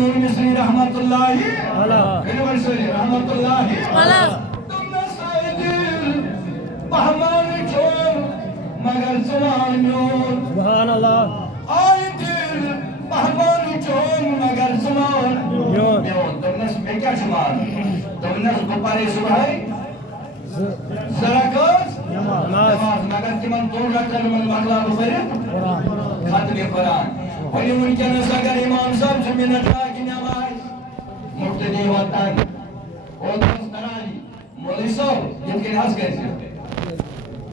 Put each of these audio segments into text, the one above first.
نور مصری رحمت اللہ یونیورسٹی رحمت اللہ بہمان چھوڑ مگر زمان میون سبحان اللہ آئی دل بہمان چھوڑ مگر زمان میون دمنس میں کیا شمار دمنس گپارے صبح زرکز نماز مگر تمن دون رکھن من مغلاب فرد ختم قرآن ولی منکنس اگر امام صاحب سے منت لاکی نماز مقتدی وطن او دست ترالی مولی صاحب یتکن حس کیسے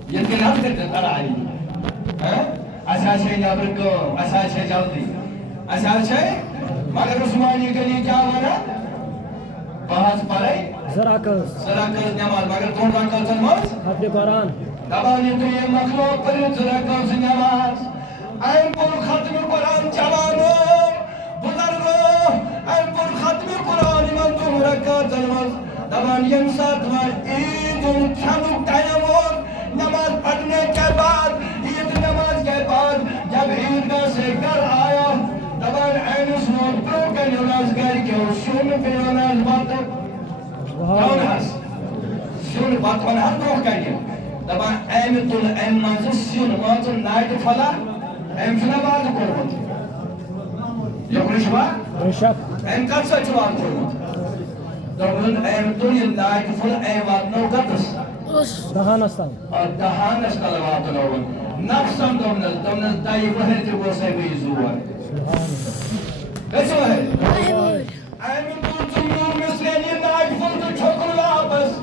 یتکن حس کرتے ترالی اساس ہے نبرکو اساس ہے جلدی اساس ہے مگر عثمانی گلی کیا بنا بحث پڑھے زراکز نماز مگر دون رکھن نماز ختم قرآن دبانی تو یہ مخلوق پر زراکز نماز این پر ختم قرآن جوانو بزرگو این پر ختم قرآن من دون رکھن نماز دبان یم ساتھ میں عید کھانک تیمور نماز پڑھنے کے بعد عید نماز کے بعد جب عیدگاہ سے گھر آیا دبان این اسنو پرو کے نماز گھر کے سن پہ نماز بات کون ہس سن بات کون ہر پرو کے دبان این تل این منزل سن مانزل نائٹ فلا این فلا بات کرمت یکن شما رشک این کت سچ بات کرمت دبان این تل نائٹ فلا این بات نو کتس دهان استال دهان استال بات نو نفسم دمنل دائی بہر تی وہ سے بھی زور کیسے ہے این تل جنور مسلینی نائٹ فل تو چھوکن واپس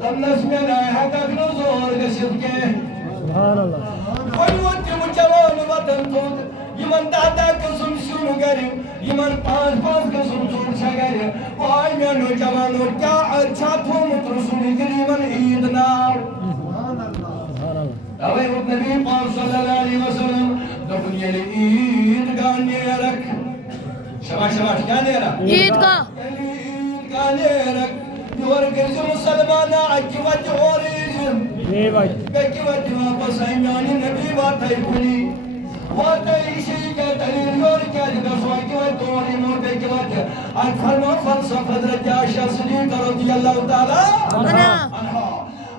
دمنس میں نائے حقاق نو زور گسید کے سبحان اللہ کوئی وقتی مجھوان وطن تود یمن دادا قسم سنو گری یمن پانچ قسم سن شگری وائی میں نوجوانو کیا اچھا تھومت رسول گریمن عید ناو اوے نبی پاک صلی اللہ علیہ وسلم دکن یلی عید گانے رکھ شباش شباش کیا دے رکھ عید کا عید گانے رکھ یور گرز مسلمانہ اکی وجہ اور ایجم یہ بھائی بیکی وجہ واپس آئیانی نبی باتائی کنی واتائی شیئی کے دلیل یور کیا جگہ سوائی وجہ دوری مور بیکی وجہ آج فرما فلسف حضرت عائشہ صدیقہ رضی اللہ تعالیٰ عنہ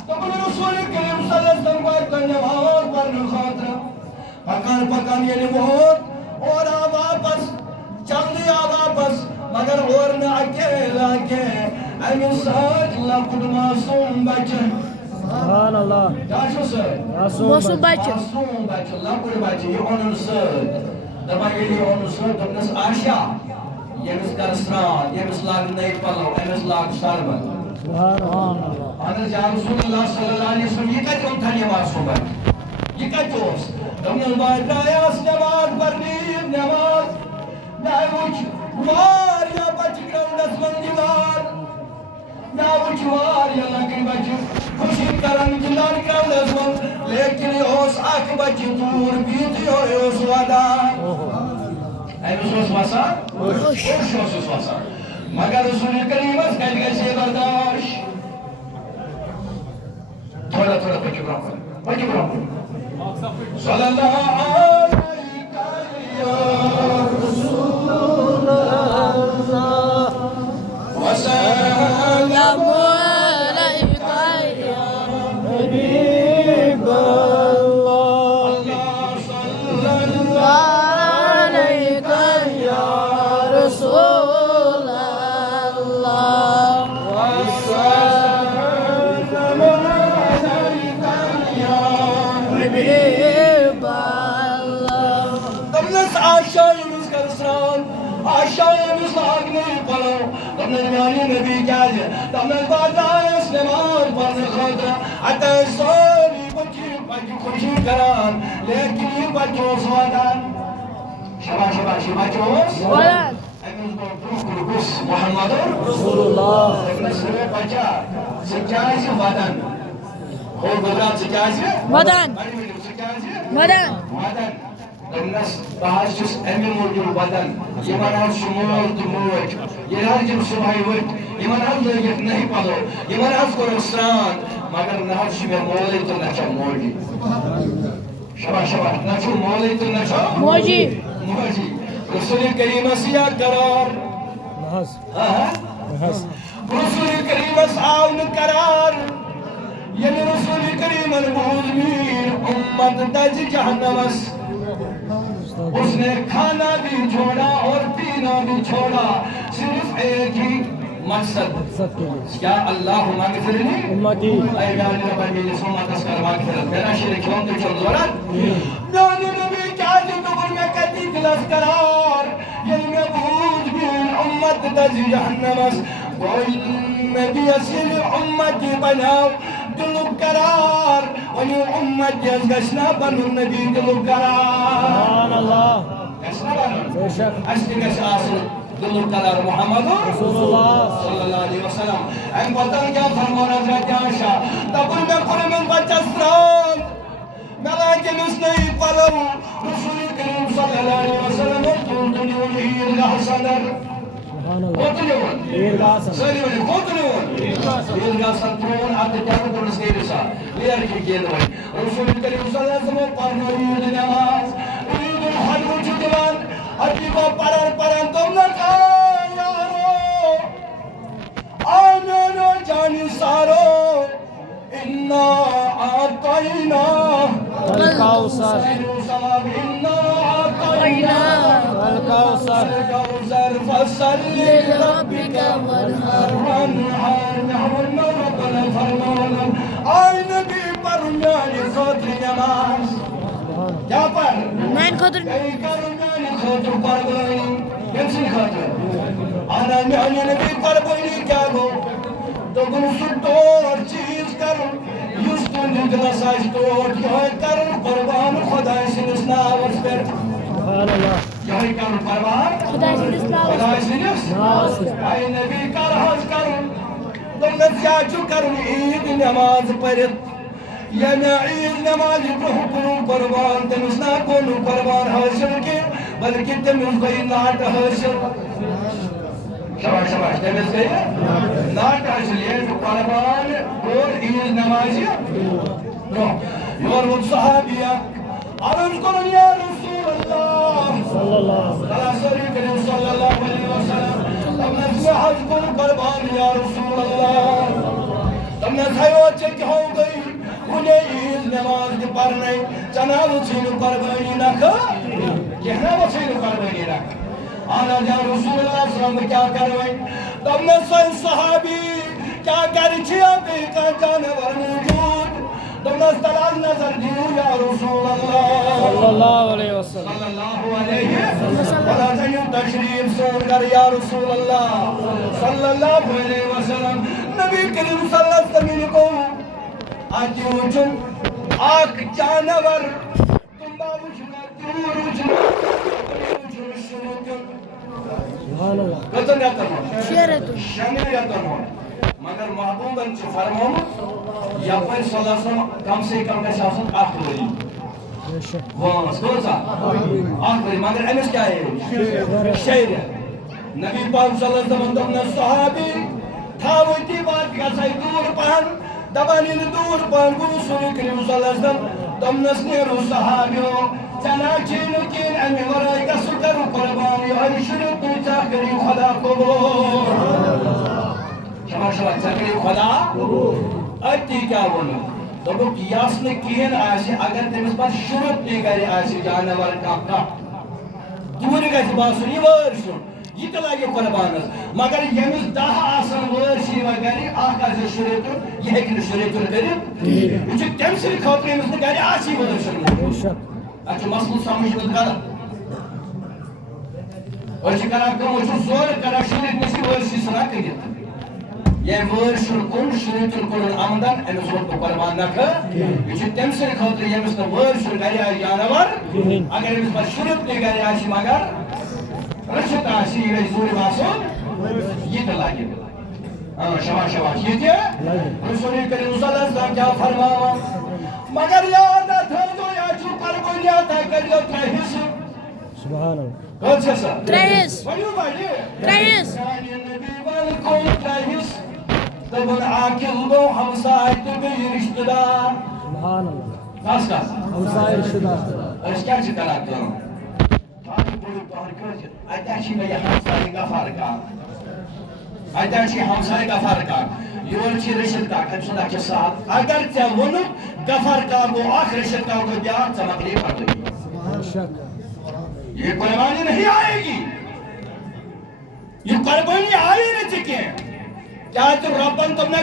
تو بلی رسول کریم صلی اللہ علیہ وسلم کو ایک نماز پڑھنے خاطرہ پکان یہ نماز اور واپس چل دیا واپس مگر اور نہ اکیلا کے امین ساتھ لکھت معصوم بچہ سبحان اللہ کیا شو سر معصوم بچہ لکھت بچہ یہ اونن ساتھ دبا یہ اونن ساتھ دبنس آشا یمس کرسران یمس لاگ نئی پلو یمس لاگ شربت سبحان اللہ حضرت یا رسول اللہ صلی اللہ علیہ وسلم یہ کہتے ہم تھا یہ معصوم بچہ یہ کہتے ہو دبنس باید رایاس نماز پڑھنی نماز نائوچ وار یا بچ گراؤنڈس من دیوار نائوچ وار یا لگی بچ خوشی کرن جلال گراؤنڈس من لیکن اوس آکھ بچ دور بیتی ہوئے اوس وادان ایمس اوس واسا اوش اوس واسا مگر رسول کریم اس کہت گئے سے برداشت تھوڑا تھوڑا بچ گراؤنڈ صلی اللہ علیہ یا رسول وسلام عليك يا حبيب الله صلى الله عليك يا رسول الله وسلم عليك يا حبيب الله دمنس آشائمز کرسران آشائمز لاغنی پلو دمنس میانی نبی کیاجے دمنس بادائیس نماز پڑھنے خاطرہ اتا سوری بچی خوشی کران لیکن یہ بچوس وادان شباش بچوس وادان ایمز بس محمد رسول اللہ دمنس رو بچا سکیاز وادان اور گزرات سکیاز وادان وادان دمنس بہت چس امی موجود بدن یمن حظ مول تو موج یہ حظ جب صبح ورد یمن حظ لگت نہیں پلو یمن حظ کور سران مگر نہ حظ میں مولی تو نہ موجی شباش نہ مولی تو نہ موجی رسول کریم سیا قرار Nahas. Nahas. رسول کریم آون قرار یعنی رسول کریم المعظمین امت دج جہنمس اس نے کھانا بھی چھوڑا اور پینا بھی چھوڑا صرف ایک ہی مقصد Sat ke liye. کیا اللہ مغفر لی Ummati. اے گالی ربا جیلی سوما تسکر مغفرت میرا شرک ہوں تو چل دورت میانی نبی کیا جی دبر میں کہتی دلس قرار یعنی میں بوجھ بین امت دج جہنمس کوئی نبی اصیل امتی بناو دلو قرار ونی امتی از گشنا بنو نبی دلو قرار Subhanallah. گشنا بنو Beşak. اشتی گش آسل دلو قرار محمد Resulullah. صلی اللہ علیہ وسلم این بطن کیا فرمان حضرت عائشہ تقول میں قرم من بچستران ملاکن اس نئی پلو رسول کریم صلی اللہ علیہ وسلم تلتنیون ایرگاہ صدر Subhanallah. قوتنیون İrgah sana. سریونی قوتنیون ایرگاہ صدرون آتے جانو کرنس نیرسا لیر کی گیلوئی رسول کریم صلی اللہ علیہ وسلم پرنو عید نماز عید الحج وچدوان حجیبا پران تم نکا یارو آمینو جانی سارو انا آتائینا Al-Kawsar. سلام انا آتائینا Al-Kawsar. الكوثر فصل لربك وانحر. وانحر نحن ربنا فرمان آئی نبی پر میانی خاطر نماز Subhanallah. کیا پر Nine kadar. کئی کرو میانی خاطر قربانی کسی خاطر آنا میانی نبی قربانی کیا گو تو گن سٹور چیز کرو یستون دل ساشتور یہ کرو قربان خدا سنس ناوز پر Subhanallah. یہ کرو قربان Khuday sinis خدا lawas. Since Nahas. اے نبی کر حج کرن تم نسیا چھو کرن عید نماز پڑھت یا میں عید نماز برہ کنو قربان تمس نہ کنو قربان حاصل کی بلکہ تمس گئی ناٹ حاصل شباش شباش تمس گئی ناٹ حاصل یہ قربان اور عید نماز یور وہ صحابیہ عرض کرن یا رسول اللہ Sallallahu. سراسری کریم صلی اللہ علیہ وسلم تم نے حج کن قربان یا رسول اللہ تم نے حیوت سے کیا ہو گئی انہیں عید نماز کی پڑھنے چنا وچین قربانی نکھا کہنا وچین قربانی نکھا آنا یا رسول اللہ صلی اللہ علیہ وسلم کیا کروئی تم نے صحابی کیا کری چھیا بے کا جانور موجود تم نے استلال نظر دیو یا رسول اللہ Sallallahu aleyhi ve sellem. صلی اللہ علیہ وسلم تشریف سور کر یا رسول اللہ صلی اللہ علیہ وسلم نبی کریم صلی اللہ علیہ وسلم کو آتی وچن آک جانور تم باوچنا دور وچن Subhanallah. قطن یاتن ہو Şeretu. شامل یاتن ہو مگر محبوبن چھ فرمون یا پر صلی اللہ علیہ وسلم کم سے کم کا شاسن آخری Beşak. وانس کونسا آخری مگر امس کیا ہے شیر نبی پاک صلی اللہ علیہ وسلم دمنا صحابی تھاوتی بات کا سای دور پہن دبانی دور پہن گو رسول کریم صلی اللہ علیہ وسلم دمنا سنیرو صحابیو چنا چینو کین امی ورائی کا سکر قربانی ہر شروع تو چاہ کری خدا قبول شما شما چاہ کری خدا اتی کیا بولو تو وہ قیاس نے کین آسی اگر تمس پر شروط نہیں کری آسی جانور کا دوری کا باسن یہ ورشن یہ تلاگی قربانس مگر یمس دہ آسن ورشی وگری آقا سے شروط یہ ہے کہ شروط کری یہ چھو تم سے خاطر یمس نے کری آسی ورشن Beşak. اچھا مسئلہ سمجھ بد غلط اور یہ کرا کم وہ زور کرا شروط نسی ورشی سنا کری یہ ورشن کن شروط کن آمدن امس وقت قربان نکا یہ چھو تم سے خاطر یمس نے ورشن کری آئی جانور اگر امس پر شروط نہیں کری آسی مگر رشت آسی یہ زوری باسون یہ تلاگی شباش شباش یہ تھے رسول کریم صلی اللہ علیہ وسلم کیا فرماوا مگر یاد تھا تو یا چھو قربان یاد کر لو ترہیس Subhanallah. کون سے سا Treis. بھائیو بھائی Treis. شانی نبی والکون ترہیس تبن عاقل دو ہمسائے تبی رشتہ دار Subhanallah. کاس کاس Hamsa irşidar. اس کیا چکر آتے ہیں بڑی پہر کر اتاشی میں ہمسائے غفار کا اتاشی ہمسائے غفار کا یور چھ رشد کا کم سندا کے ساتھ اگر تے ون غفار کا وہ آخر رشد کا کو بیان چمکلی پڑ گئی بے شک یہ قربانی نہیں آئے گی یہ قربانی آئی نہیں چکے کیا تم ربن تم نے